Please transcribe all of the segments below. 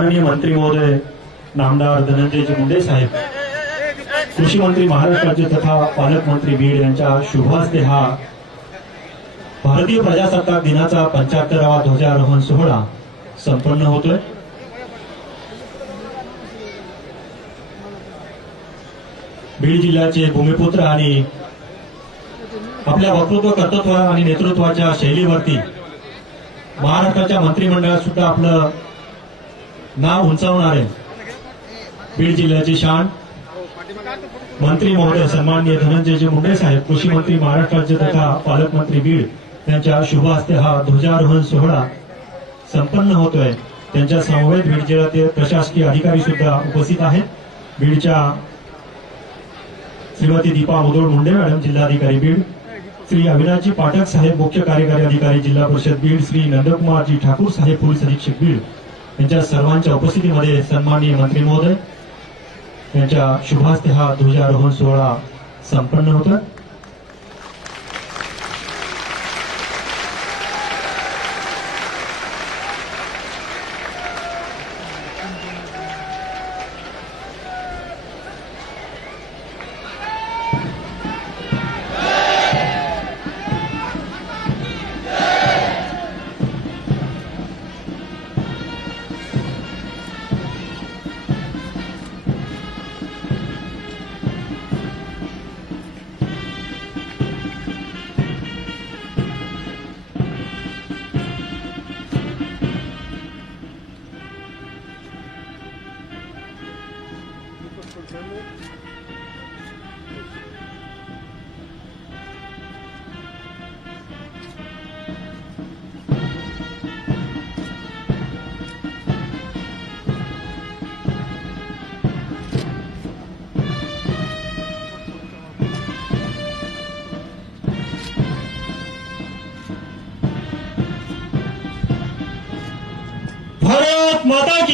माननीय मंत्री महोदय नामदार धनंजयजी मुंडे साहेब कृषी मंत्री महाराष्ट्राचे तथा पालकमंत्री बीड यांच्या शुभ हस्ते हा भारतीय प्रजासत्ताक दिनाचा पंच्याहत्तरावा ध्वजारोहण सोहळा संपन्न होतोय. बीड जिल्ह्याचे भूमिपुत्र आणि आपल्या वक्तृत्व कर्तृत्व आणि नेतृत्वाच्या शैलीवरती महाराष्ट्राच्या मंत्रिमंडळात सुद्धा आपलं नाव उंचावणारे बीड जिल्ह्याचे शान. मंत्री महोदय सन्माननीय धनंजयजी मुंडे साहेब कृषी मंत्री महाराष्ट्राचे तथा पालकमंत्री बीड यांच्या शुभ हस्ते हा ध्वजारोहण सोहळा संपन्न होतोय. त्यांच्या समवेत बीड जिल्ह्यातील प्रशासकीय अधिकारी सुद्धा उपस्थित आहेत. बीडच्या श्रीमती दीपा मुदोळ मुंडे मॅडम जिल्हाधिकारी बीड. श्री अविनाशजी पाठक साहेब मुख्य कार्यकारी अधिकारी जिल्हा परिषद बीड. श्री नंदकुमारजी ठाकूर साहेब पोलीस अधीक्षक बीड. यांच्या सर्वांच्या उपस्थितीमध्ये सन्माननीय मंत्री महोदय यांच्या शुभास्ते हा ध्वजारोहण सोहळा संपन्न होता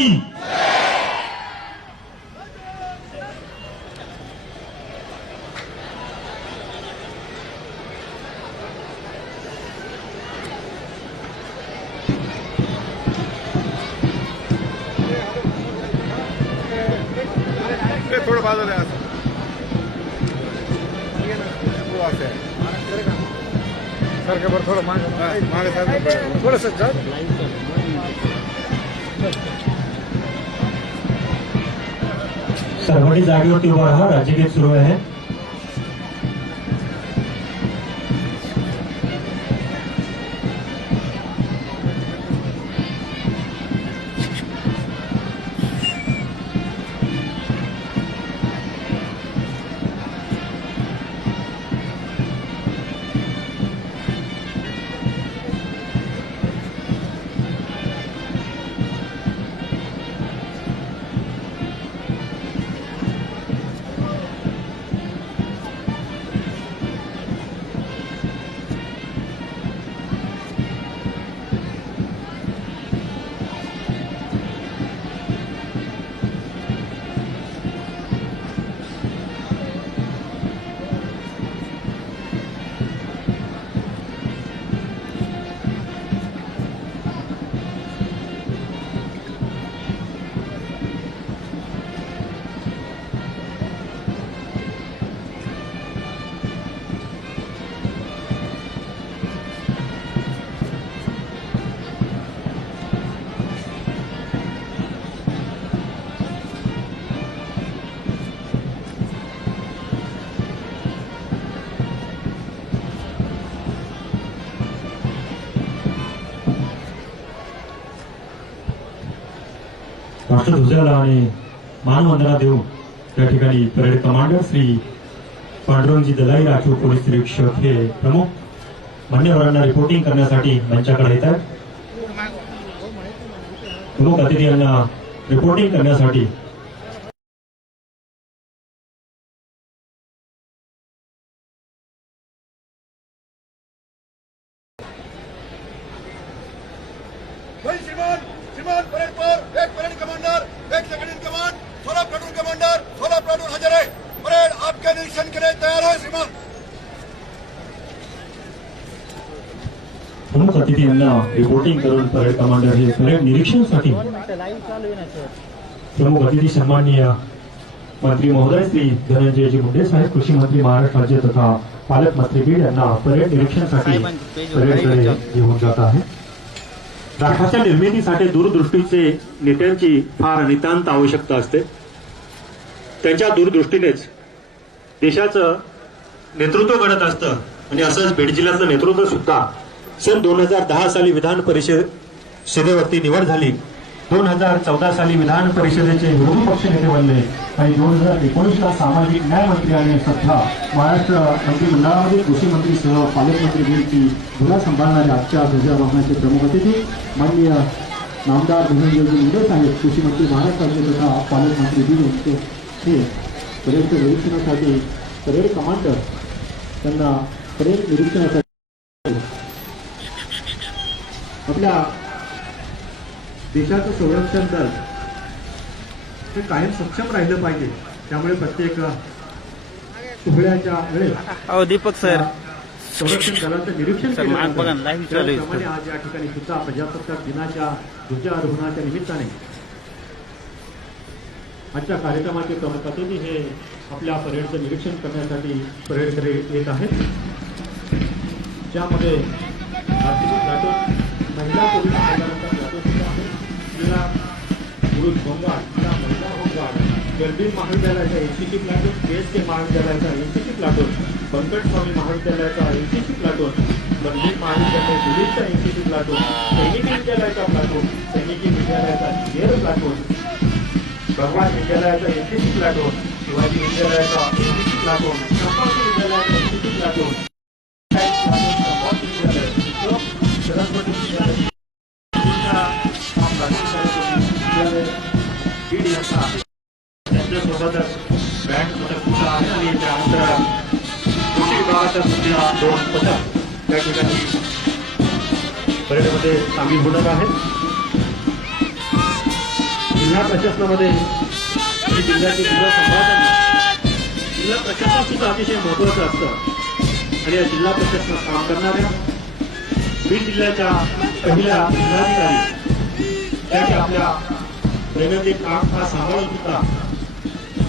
की ते थोडं बाजूला आहे असं हो, असं आहे. सारखं बरं थोडं मागं हा, मागे सारखं थोडंसं जा जागेवरती उभा राहा राज्यगीत सुरू आहे राष्ट्रध्वजाला आणि मानवंदना देऊन त्या ठिकाणी परेड कमांडर श्री पांडुरंगजी दलाई राखीव पोलीस निरीक्षक हे प्रमुख मान्यवरांना रिपोर्टिंग करण्यासाठी मंचाकडे येत आहेत. प्रमुख अतिथी यांना रिपोर्टिंग करण्यासाठी भाई श्रीमान श्रीमान परेड पर एक परेड कमांडर एक सेकंड इन कमांड सोलह प्लाटून कमांडर सोलह प्लाटून हजर है परेड आपके निरीक्षण के लिए तैयार है श्रीमान बोटिंग करून परेड कमांडर हे परेड निरीक्षणसाठी प्रमुख अतिथी सन्माननीय मंत्री महोदय श्री धनंजयजी मुंडे साहेब कृषी मंत्री महाराष्ट्र राज्य तथा पालकमंत्री बीड यांना परेड निरीक्षणसाठी परेडकडे घेऊन जात आहे. राष्ट्राच्या निर्मितीसाठी दूरदृष्टीचे नेत्यांची फार नितांत आवश्यकता असते. त्यांच्या दूरदृष्टीनेच देशाचं नेतृत्व घडत असतं. आणि असंच बीड जिल्ह्याचं नेतृत्व सुद्धा सन दोन हजार दहा साली विधान परिषद परिषदेवरती निवड झाली. दोन हजार चौदा साली विधान परिषदेचे विरोधी पक्ष नेते बनले. आणि दोन हजार एकोणीसला सामाजिक न्याय मंत्री आणि सध्या महाराष्ट्र मंत्रिमंडळामध्ये कृषी मंत्री सह पालकमंत्री बिलची धुरा सांभाळणाऱ्या आजच्या ध्वजारोहणाचे प्रमुख अतिथी माननीय नामदार धनंजयजी मुंडे साहेब कृषी मंत्री महाराष्ट्राचे तथा पालकमंत्री बिल यांचे हे परेड निरीक्षणासाठी परेड कमांडर त्यांना परेड निरीक्षणासाठी आपल्या देशाचं संरक्षण दल हे कायम सक्षम राहिलं पाहिजे. त्यामुळे प्रत्येक सोहळ्याच्या वेळेस दीपक सर. संरक्षण दलाचं निरीक्षण. त्याचप्रमाणे आज या ठिकाणी सुद्धा प्रजासत्ताक दिनाच्या ध्वजारोहणाच्या निमित्ताने आजच्या कार्यक्रमाचे प्रमुख अतिथी हे आपल्या परेडचं निरीक्षण करण्यासाठी परेडकडे येत आहेत. ज्यामध्ये महिला पोलीस अधिकाऱ्यांचा प्लाटून आहे जिल्हा पुरुष होमगार्ड जिल्हा महिला होमगार्ड गरबीर महाविद्यालयाचा N C C platoon K S K महाविद्यालयाचा एनसीसी प्लाटून बंकट स्वामी महाविद्यालयाचा एन सी सी प्लाटून बंदीप महाविद्यालय दिल्लीचा एनसीसी प्लाटून सैनिकी विद्यालयाचा प्लाटून सैनिकी विद्यालयाचा जेर platoon Bhagwan विद्यालयाचा N C C platoon Shivaji विद्यालयाचा N C C platoon Sambhaji विद्यालयाचा NCC C C विद्यालय सोबतच बँड पथक सुद्धा आहे आणि त्यानंतर कृषी विभागाच्या सुद्धा दोन पथक त्या ठिकाणी परेडमध्ये सामील होणार आहेत. जिल्हा प्रशासनामध्ये आणि जिल्ह्याचे जिल्हा सांभाळताना जिल्हा प्रशासन सुद्धा अतिशय महत्वाचं असतं. आणि या जिल्हा प्रशासनात काम करणाऱ्या बीड जिल्ह्याच्या पहिल्या जिल्हाधिकारी त्या आपल्या दैनंदिन काम हा सांभाळून सुद्धा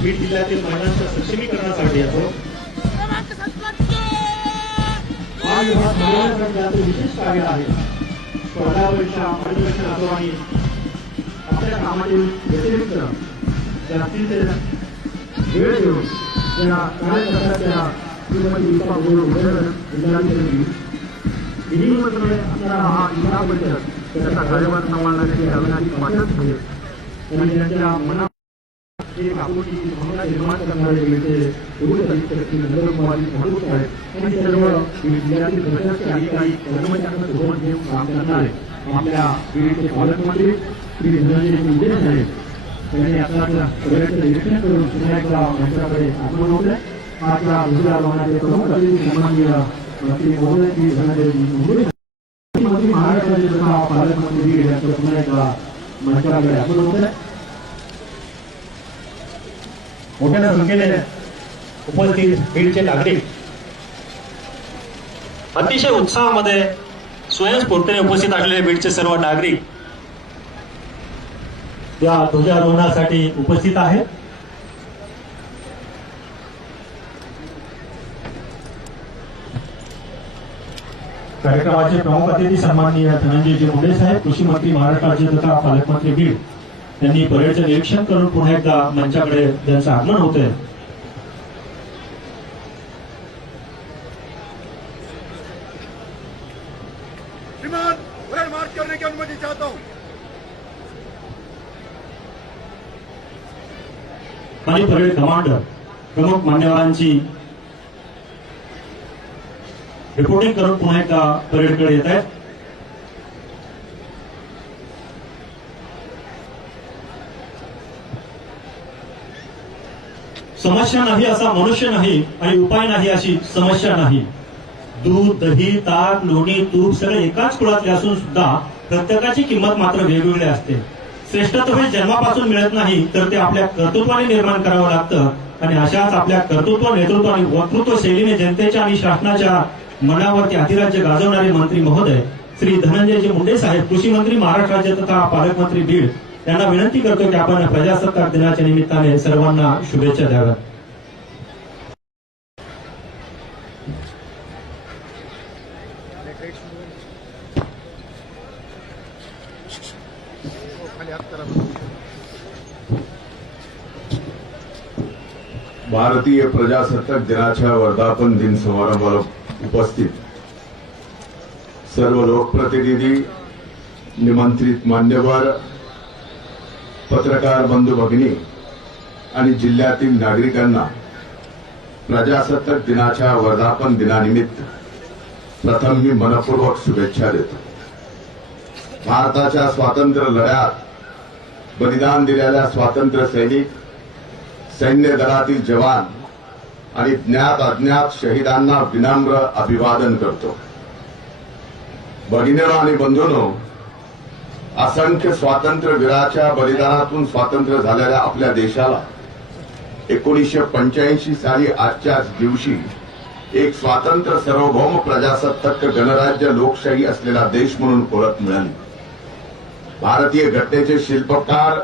बीड जिल्ह्यातील महिलांच्या सक्षमीकरणासाठी असो विशेष कार्य आहे. स्पर्धा परीक्षा मार्गदर्शन असो आणि आपल्या कामातील व्यतिरिक्त जास्तीत वेळ घेऊन या कार्यकर्त्याच्या श्रीमती दीपा गुरु जिल्हाधिकारी दिल्लीमध्ये असणारा हा जिल्हा परिषद त्याचा कार्यभार सांभाळण्याची अविनाशी वाटत आहे आणि त्यांच्या मना एक भावना निर्माण करणारे भागवत आहेत आणि सर्व जिल्ह्यातील प्रशासकीय अधिकारी कर्मचाऱ्यांना सोबत घेऊन काम करणारे आपल्या बीडचे पालकमंत्री श्री धनंजय मुंडे साहेब. आता निरीक्षण करून पुन्हा एकदा आगमन होते प्रमुख अतिथी सन्माननीय श्री धनंजय मुंडे महाराष्ट्राचे तथा पालकमंत्री यांचं पुन्हा एकदा मंचाकडे आगमन होते मोठ्या संख्येने उपस्थित बीडचे नागरिक. अतिशय उत्साहामध्ये स्वयंस्फूर्तीने उपस्थित असलेले बीडचे सर्व नागरिक या ध्वजारोहणासाठी उपस्थित आहेत. कार्यक्रमाचे प्रमुख अतिथी सन्माननीय धनंजयजी मुंडे साहेब कृषी मंत्री महाराष्ट्र राज्य तथा पालकमंत्री बीड. यांनी परेडचं निरीक्षण करून पुन्हा एकदा मंचाकडे त्यांचं आगमन होतंय. हूँ आणि परेड कमांडर प्रमुख मान्यवरांची रिपोर्टिंग करून पुन्हा एकदा परेडकडे येत आहेत समस्या नाही असा मनुष्य नाही आणि उपाय नाही अशी समस्या नाही. दूध दही ताक लोणी तूप सगळे एकाच कुळातले असून सुद्धा प्रत्येकाची किंमत मात्र वेगवेगळी असते. श्रेष्ठत्व हे जन्मापासून मिळत नाही तर ते आपल्या कर्तृत्वाने निर्माण करावं लागतं. आणि अशाच आपल्या कर्तृत्व नेतृत्व आणि वक्तृत्व शैलीने जनतेच्या आणि शासनाच्या मनावरती अधिराज्य गाजवणारे मंत्री महोदय श्री धनंजयजी मुंडे साहेब कृषी मंत्री महाराष्ट्र राज्य तथा पालकमंत्री बीड त्यांना विनंती करतो की आपण प्रजासत्ताक दिनाच्या निमित्ताने सर्वांना शुभेच्छा द्याव्या भारतीय प्रजासत्ताक दिनाच्या वर्धापन दिन समारंभाला उपस्थित सर्व लोकप्रतिनिधी निमंत्रित मान्यवर पत्रकार बंधू भगिनी आणि जिल्ह्यातील नागरिकांना प्रजासत्ताक दिनाच्या वर्धापन दिनानिमित्त प्रथम मी मनपूर्वक शुभेच्छा देतो. भारताच्या स्वातंत्र्य लढ्यात बलिदान दिलेल्या स्वातंत्र्य सैनिक सैन्य दलातील जवान आणि ज्ञात अज्ञात शहीदांना विनम्र अभिवादन करतो. भगिनीनो आणि बंधूंनो असंख्य स्वातंत्र्यवीराच्या बलिदानातून स्वातंत्र्य झालेल्या आपल्या देशाला एकोणीसशे पंच्याऐंशी साली आजच्याच दिवशी एक स्वातंत्र्य सार्वभौम प्रजासत्ताक गणराज्य लोकशाही असलेला देश म्हणून ओळख मिळाली. भारतीय घटनेचे शिल्पकार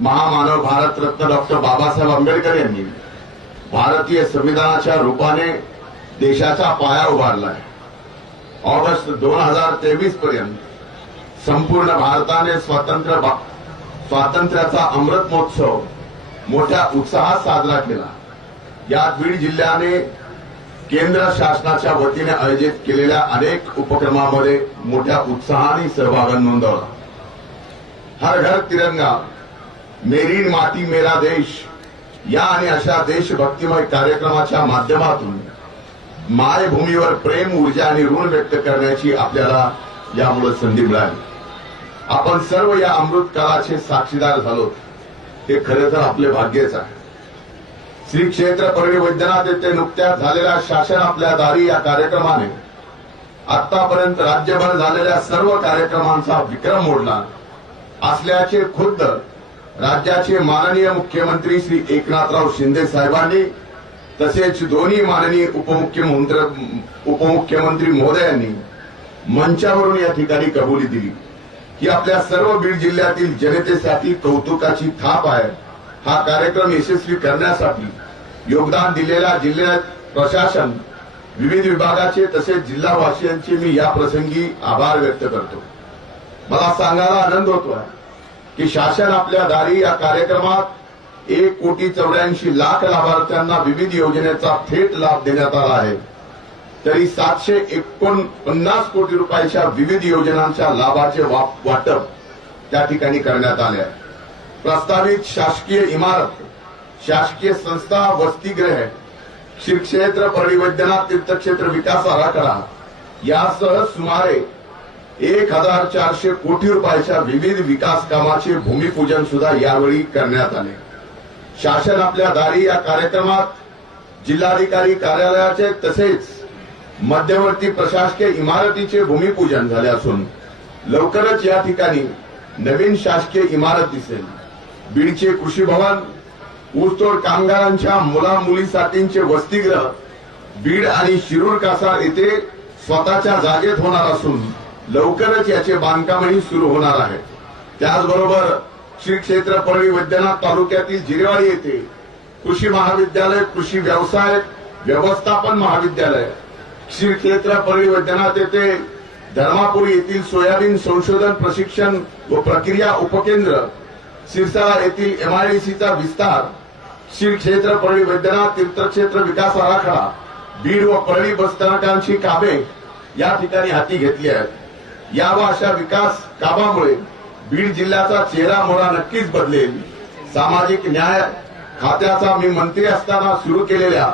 महामानव भारतरत्न डॉक्टर बाबासाहेब आंबेडकर यांनी भारतीय संविधानाच्या रूपाने देशाचा पाया उभारलाय. ऑगस्ट दोन हजार तेवीस पर्यंत संपूर्ण भारताने स्वातंत्र्य स्वातंत्र्याचा अमृत महोत्सव मोठ्या उत्साहात साजरा केला. या बीड जिल्ह्याने केंद्र शासनाच्या वतीने आयोजित केलेल्या अनेक उपक्रमामध्ये मोठ्या उत्साहाने सहभाग नोंदवला. हर घर तिरंगा मेरी माती मेरा देश या आणि अशा देशभक्तिमय कार्यक्रमाच्या माध्यमातून मायभूमीवर प्रेम ऊर्जा आणि ऋण व्यक्त करण्याची आपल्याला यामुळे संधी मिळाली. आपण सर्व या अमृत काळाचे साक्षीदार झालो. हे खरे तर आपले भाग्यच आहे. श्री क्षेत्र परळी वैद्यनाथ येथे नुकत्याच झालेल्या शासन आपल्या दारी या कार्यक्रमाने आतापर्यंत राज्यभर झालेल्या सर्व कार्यक्रमांचा विक्रम मोडला. असल्याचे खुद्द राज्याचे माननीय मुख्यमंत्री श्री एकनाथराव शिंदे साहेबांनी तसेच दोन्ही माननीय उपमुख्यमंत्री उपमुख्यमंत्री महोदयांनी मंचावरून या ठिकाणी कबुली दिली. की आपल्या सर्व बीड जिल्ह्यातील जनतेसाठी कौतुकाची थाप आहे. हा कार्यक्रम यशस्वी करण्यासाठी योगदान दिलेला जिल्हा प्रशासन विविध विभागाचे तसेच जिल्हावासियांचे मी या प्रसंगी आभार व्यक्त करतो. मला सांगायला आनंद होतो की शासन आपल्या दारी या कार्यक्रमात एक कोटी चौऱ्याऐंशी लाख लाभार्थ्यांना विविध योजनेचा थेट लाभ देण्यात आला आहे. तरी सातशे एकोणपन्नास कोटी रुपयाच्या विविध योजनांच्या लाभाचे वा- वाटप त्या ठिकाणी करण्यात आले आहे. प्रस्तावित शासकीय इमारत शासकीय संस्था वसतिगृह श्री क्षेत्र परळी तीर्थक्षेत्र विकास आराखडा यासह सुमारे एक हजार चारशे कोटी रुपयाच्या विविध विकास कामाचे भूमिपूजन सुद्धा यावेळी करण्यात आले. शासन आपल्या दारी या कार्यक्रमात जिल्हाधिकारी कार्यालयाचे तसेच मध्यवर्ती प्रशासकीय इमारतीचे भूमिपूजन झाले असून लवकरच या ठिकाणी नवीन शासकीय इमारत दिसेल. बीडचे कृषी भवन ऊसतोड कामगारांच्या मुला मुलीसाठींचे वसतिगृह बीड आणि शिरूर कासार येथे स्वतःच्या जागेत होणार असून लवकरच याचे बांधकामही सुरू होणार आहे. त्याचबरोबर श्री क्षेत्र परळी वैद्यनाथ तालुक्यातील जिरेवाडी येथे कृषी महाविद्यालय कृषी व्यवसाय व्यवस्थापन महाविद्यालय श्री क्षेत्र परळी वैद्यनाथ येथे धर्मापुरी येथील सोयाबीन संशोधन प्रशिक्षण व प्रक्रिया उपकेंद्र सिरसाळा येथील एमआयडीसीचा विस्तार श्री क्षेत्र परळी वैद्यनाथ तीर्थक्षेत्र विकास आराखडा बीड व परळी बसस्थानकांची कामे या ठिकाणी हाती घेतली आहेत. या व अशा विकास कामामुळे बीड जिल्ह्याचा चेहरा मोहरा नक्कीच बदलेल. सामाजिक न्याय खात्याचा मी मंत्री असताना सुरू केलेल्या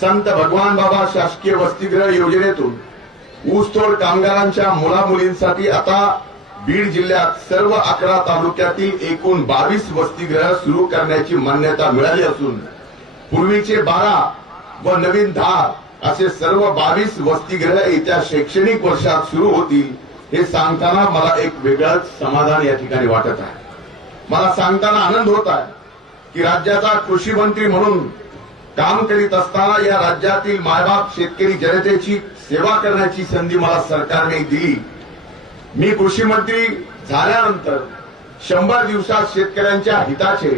संत भगवान बाबा शासकीय वसतिगृह योजनेतून ऊसतोड कामगारांच्या मुला मुलींसाठी आता बीड जिल्ह्यात सर्व अकरा तालुक्यातील एकूण बावीस वसतिगृह सुरू करण्याची मान्यता मिळाली असून पूर्वीचे बारा व नवीन दहा असे सर्व बावीस वसतिगृह येत्या शैक्षणिक वर्षात सुरू होतील हे सांगताना मला एक वेगळंच समाधान या ठिकाणी वाटत आहे. मला सांगताना आनंद होत आहे की राज्याचा कृषी मंत्री म्हणून काम करीत असताना या राज्यातील मायबाप शेतकरी जनतेची सेवा करण्याची संधी मला सरकारने दिली. मी कृषी मंत्री झाल्यानंतर शंभर दिवसात शेतकऱ्यांच्या हिताचे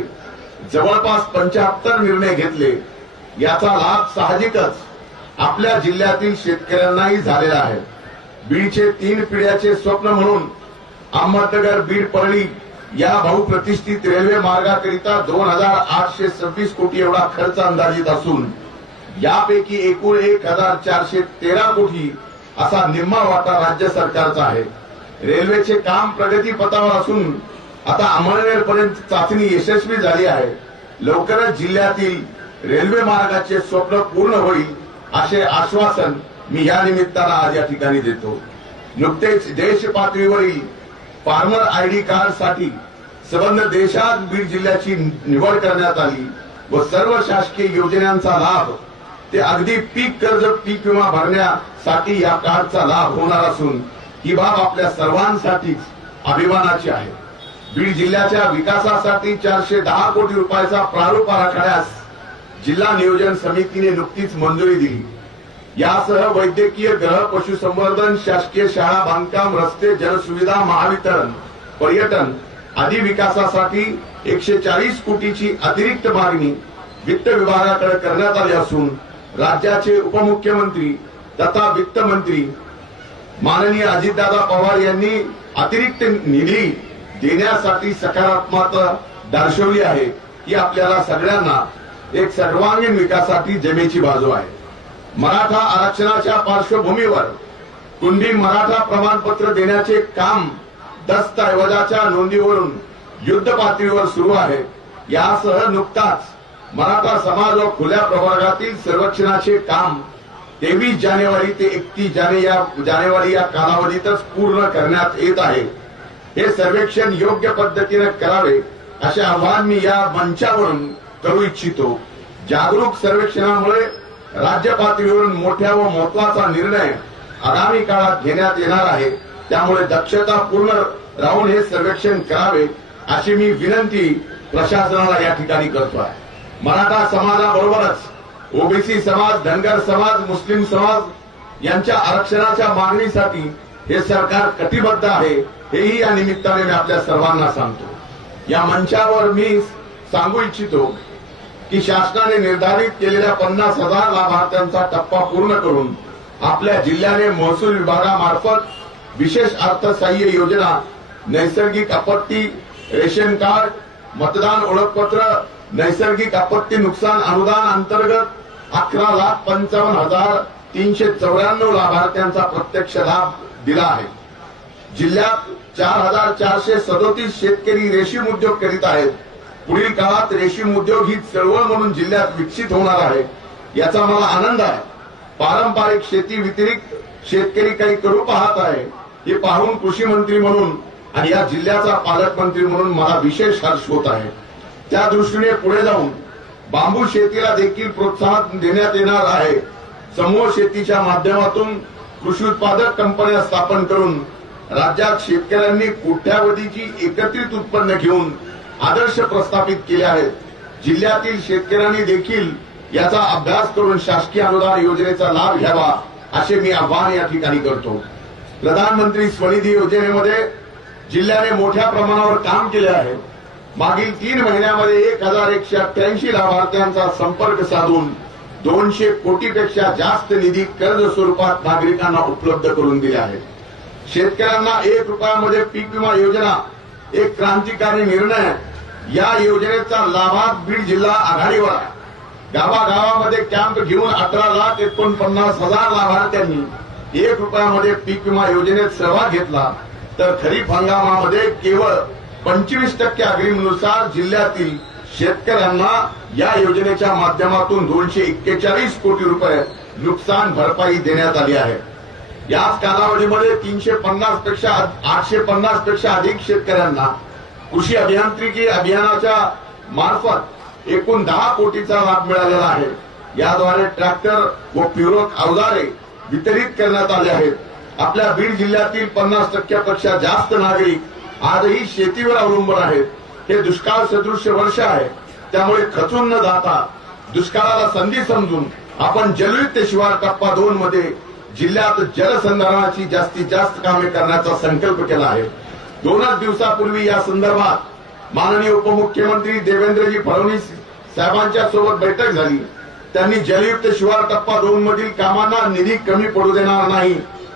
जवळपास पंच्याहत्तर निर्णय घेतले. याचा लाभ साहजिकच आपल्या जिल्ह्यातील शेतकऱ्यांनाही झालेला आहे. बीडचे तीन पिढ्याचे स्वप्न म्हणून अहमदनगर बीड परळी या बहुप्रतिष्ठित रेल्वे मार्गाकरिता दोन हजार आठशे सव्वीस कोटी एवढा खर्च अंदाजित असून यापैकी एकूण एक हजार चारशे तेरा कोटी असा निम्मा वाटा राज्य सरकारचा आहे. रेल्वेचे काम प्रगतीपथावर असून आता अमळनेरपर्यंत चाचणी यशस्वी झाली आहे. लवकरच जिल्ह्यातील रेल्वे मार्गाचे स्वप्न पूर्ण होईल असे आश्वासन मी या निमित्तानं आज या ठिकाणी देतो. नुकतेच देश पातळीवरील फार्मर आयडी कार्डसाठी संबंध देशात बीड जिल्ह्याची निवड करण्यात आली व सर्व शासकीय योजनांचा लाभ ते अगदी पीक कर्ज पीक विमा भरण्यासाठी या कार्डचा लाभ होणार असून ही बाब आपल्या सर्वांसाठीच अभिमानाची आहे. बीड जिल्ह्याच्या विकासासाठी चारशे दहा कोटी रुपयाचा प्रारूप आराखड्यास जिल्हा नियोजन समितीने नुकतीच मंजुरी दिली. यासह वैद्यकीय ग्रह पशुसंवर्धन शासकीय शाळा बांधकाम रस्ते जलसुविधा महावितरण पर्यटन आदी विकासासाठी एकशे चाळीस कोटीची अतिरिक्त मागणी वित्त विभागाकडे करण्यात आली असून राज्याचे उपमुख्यमंत्री तथा वित्त मंत्री माननीय अजितदादा पवार यांनी अतिरिक्त निधी देण्यासाठी सकारात्मकता दर्शवली आहे. ही आपल्याला सगळ्यांना एक सर्वांगीण विकासासाठी जमेची बाजू आहे. मराठा आरक्षणाच्या पार्श्वभूमीवर कुंडी मराठा प्रमाणपत्र देण्याचे काम दस्तऐवजाच्या नोंदीवरून युद्ध पातळीवर सुरू आहे. यासह नुकताच मराठा समाज व खुल्या प्रवर्गातील सर्वेक्षणाचे काम तेवीस जानेवारी ते एकतीस जानेवारी या कालावधीतच पूर्ण करण्यात येत आहे. हे सर्वेक्षण योग्य पद्धतीने करावे असे आव्हान मी या मंचावरून करू इच्छितो. जागरूक सर्वेक्षणामुळे राज्य पातळीवरून मोठ्या व महत्त्वाचा निर्णय आगामी काळात घेण्यात येणार आहे. त्यामुळे दक्षता पूर्ण राहून हे सर्वेक्षण करावे अशी मी विनंती प्रशासनाला या ठिकाणी करतो आहे. मराठा समाजाबरोबरच ओबीसी समाज धनगर समाज मुस्लिम समाज यांच्या आरक्षणाच्या मागणीसाठी हे सरकार कटिबद्ध आहे हेही या निमित्ताने मी आपल्या सर्वांना सांगतो. या मंचावर मी सांगू इच्छितो की शासनाने निर्धारित केलेल्या पन्नास हजार लाभार्थ्यांचा टप्पा पूर्ण करून आपल्या जिल्ह्याने महसूल विभागामार्फत विशेष अर्थसहाय्य योजना नैसर्गिक आपत्ती रेशन कार्ड मतदान ओळखपत्र नैसर्गिक आपत्ती नुकसान अनुदान अंतर्गत अकरा लाख पंचावन्न हजार तीनशे चौऱ्याण्णव लाभार्थ्यांचा प्रत्यक्ष लाभ दिला आहे. जिल्ह्यात चार हजार चारशे सदोतीस शेतकरी रेशीम उद्योग करीत आहेत. पुढील काळात रेशीम उद्योग ही चळवळ म्हणून जिल्ह्यात विकसित होणार आहे. याचा मला आनंद आहे. पारंपरिक शेती व्यतिरिक्त शेतकरी काही करू पाहत आहे हे पाहून कृषी मंत्री म्हणून आणि या जिल्ह्याचा पालकमंत्री म्हणून मला विशेष हर्ष होत आहे. त्या दृष्टीने पुढे जाऊन बांबू शेतीला देखील प्रोत्साहन देण्यात येणार आहे. समूह शेतीच्या माध्यमातून कृषी उत्पादक कंपन्या स्थापन करून राज्यात शेतकऱ्यांनी कोट्यावधीची एकत्रित उत्पन्न घेऊन आदर्श प्रस्थापित केले आहेत. जिल्ह्यातील शेतकऱ्यांनी देखील याचा अभ्यास करून शासकीय अनुदान योजनेचा लाभ घ्यावा असे मी आवाहन या ठिकाणी करतो. प्रधानमंत्री स्वनिधी योजनेमध्ये जिल्ह्याने मोठ्या प्रमाणावर काम केले आहे. मागील तीन महिन्यामध्ये एक हजार एकशे अठ्ठ्याऐंशी लाभार्थ्यांचा संपर्क साधून दोनशे कोटीपेक्षा जास्त निधी कर्ज स्वरूपात नागरिकांना उपलब्ध करून दिले आहे शेतकऱ्यांना एक रुपयामध्ये पीक विमा योजना एक क्रांतिकारी निर्णय या योजनेचा लाभात बीड जिल्हा आघाडीवर आहे. गावागावामध्ये कॅम्प घेऊन अठरा लाख एकोणपन्नास हजार लाभार्थ्यांनी एक रुपयामध्ये पीक विमा योजनेत सहभाग घेतला तर खरीप हंगामामध्ये केवळ पंचवीस टक्के अग्रिमनुसार जिल्ह्यातील शेतकऱ्यांना या योजनेच्या माध्यमातून दोनशे एक्केचाळीस कोटी रुपये नुकसान भरपाई देण्यात आली आहे. याच कालावधीमध्ये तीनशे पन्नासपेक्षा आठशे पन्नासपेक्षा अधिक शेतकऱ्यांना कृषी अभियांत्रिकी अभियानाच्या मार्फत एकूण दहा कोटीचा लाभ मिळालेला आहे. याद्वारे ट्रॅक्टर व प्युरोक अवजारे वितरित करण्यात आले आहेत. आपल्या बीड जिल्ह्यातील पन्नास टक्क्यापेक्षा जास्त नागरिक आजही शेतीवर अवलंबून आहेत. हे दुष्काळ सदृश वर्ष आहे. त्यामुळे खचून न जाता दुष्काळाला संधी समजून आपण जलयुक्त शिवार टप्पा दोन मध्ये जिल्ह्यात जलसंधारणाची जास्तीत जास्त कामे करण्याचा संकल्प केला आहे. दोनच दिवसापूर्वी या संदर्भात माननीय उपमुख्यमंत्री देवेंद्रजी फडणवीस साहेबांच्या सोबत बैठक झाली. त्यांनी जलयुक्त शिवार टप्पा दोन मधील कामांना निधी कमी पडू देणार नाही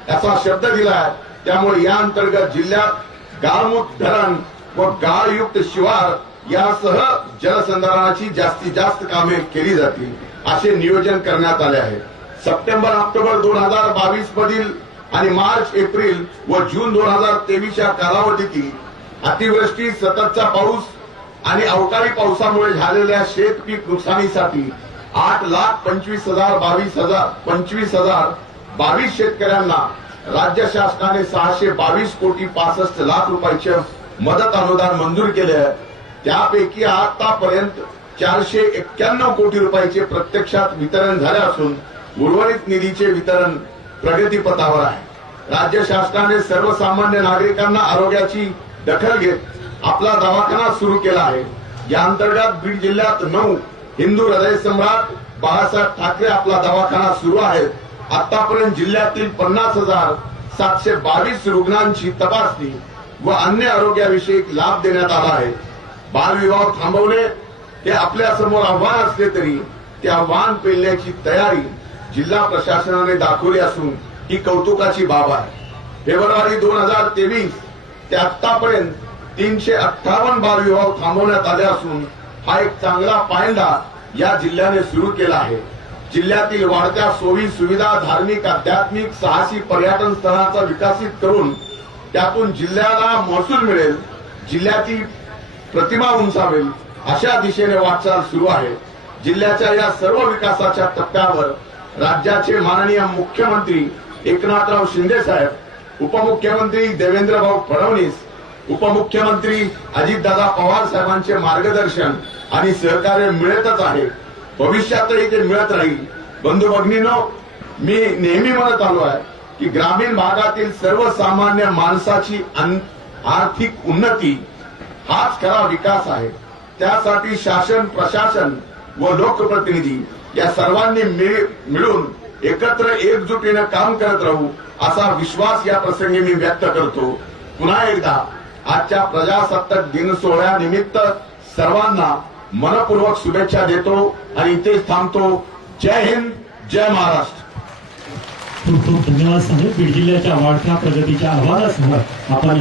असा शब्द दिला आहे. त्यामुळे या अंतर्गत जिल्ह्यात गाळमुख धरण व गाळयुक्त शिवार यासह जलसंधारणाची जास्तीत जास्त कामे केली जातील असे नियोजन करण्यात आले आहे. सप्टेंबर ऑक्टोबर दोन हजार बावीस मधील आणि मार्च एप्रिल व जून दोन हजार तेवीस या कालावधीतील अतिवृष्टी सततचा पाऊस आणि अवकाळी पावसामुळे झालेल्या शेत पीक नुकसानीसाठी आठ लाख पंचवीस हजार बावीस हजार पंचवीस हजार बावीस शेतकऱ्यांना राज्य शासनाने सहाशे बावीस कोटी पासष्ट लाख रुपयाचे मदत अनुदान मंजूर केले आहे. त्यापैकी आतापर्यंत चारशे एक्क्याण्णव कोटी रुपयाचे प्रत्यक्षात वितरण झाले असून उर्वरित निधीचे वितरण प्रगतीपथावर आहे. राज्य शासनाने सर्वसामान्य नागरिकांना आरोग्याची दखल घेत आपला दवाखाना सुरू केला आहे. या अंतर्गत बीड जिल्ह्यात नऊ हिंदू हृदय सम्राट बाळासाहेब ठाकरे आपला दवाखाना सुरू आहे आतापर्यंत जिल्ह्यातील पन्नास हजार सातशे बावीस रुग्णांची तपासणी व अन्य आरोग्याविषयक लाभ देण्यात आला आहे. बालविवाह थांबवणे हे आपल्यासमोर आव्हान असले तरी ते आव्हान पेलण्याची तयारी जिल्हा प्रशासनाने दाखवली असून ही कौतुकाची बाब आहे. फेब्रुवारी दोन हजार तेवीस ते आतापर्यंत तीनशे अठ्ठावन्न बालविवाह थांबवण्यात आले असून हा एक चांगला पायंडा या जिल्ह्याने सुरू केला आहे. जिल्ह्यातील वाढत्या सोयी सुविधा धार्मिक आध्यात्मिक साहसी पर्यटन स्थळांचा विकसित करून त्यातून जिल्ह्याला महसूल मिळेल जिल्ह्याची प्रतिमा उंचावेल अशा दिशेने वाटचाल सुरू आहे. जिल्ह्याच्या या सर्व विकासाच्या टप्प्यावर राज्याचे माननीय मुख्यमंत्री एकनाथराव शिंदे साहेब उपमुख्यमंत्री देवेंद्रभाऊ फडणवीस उपमुख्यमंत्री अजितदादा पवार साहेबांचे मार्गदर्शन आणि सहकार्य मिळतच आहे. भविष्यातही ते मिळत राहील. बंधू भगिनीनो मी नेहमी म्हणत आलो आहे की ग्रामीण भागातील सर्वसामान्य माणसाची आर्थिक उन्नती हाच खरा विकास आहे. त्यासाठी शासन प्रशासन व लोकप्रतिनिधी या सर्वांनी मिळून एकत्र एकजुटीनं काम करत राहू असा विश्वास या प्रसंगी मी व्यक्त करतो. पुन्हा एकदा आजच्या प्रजासत्ताक दिन सोहळ्यानिमित्त सर्वांना मनपूर्वक शुभेच्छा देतो आणि इथेच थांबतो. जय हिंद जय महाराष्ट्र. खूप खूप धन्यवाद साहेब. बीड जिल्ह्याच्या वाढत्या प्रगतीच्या आव्हानासह आपण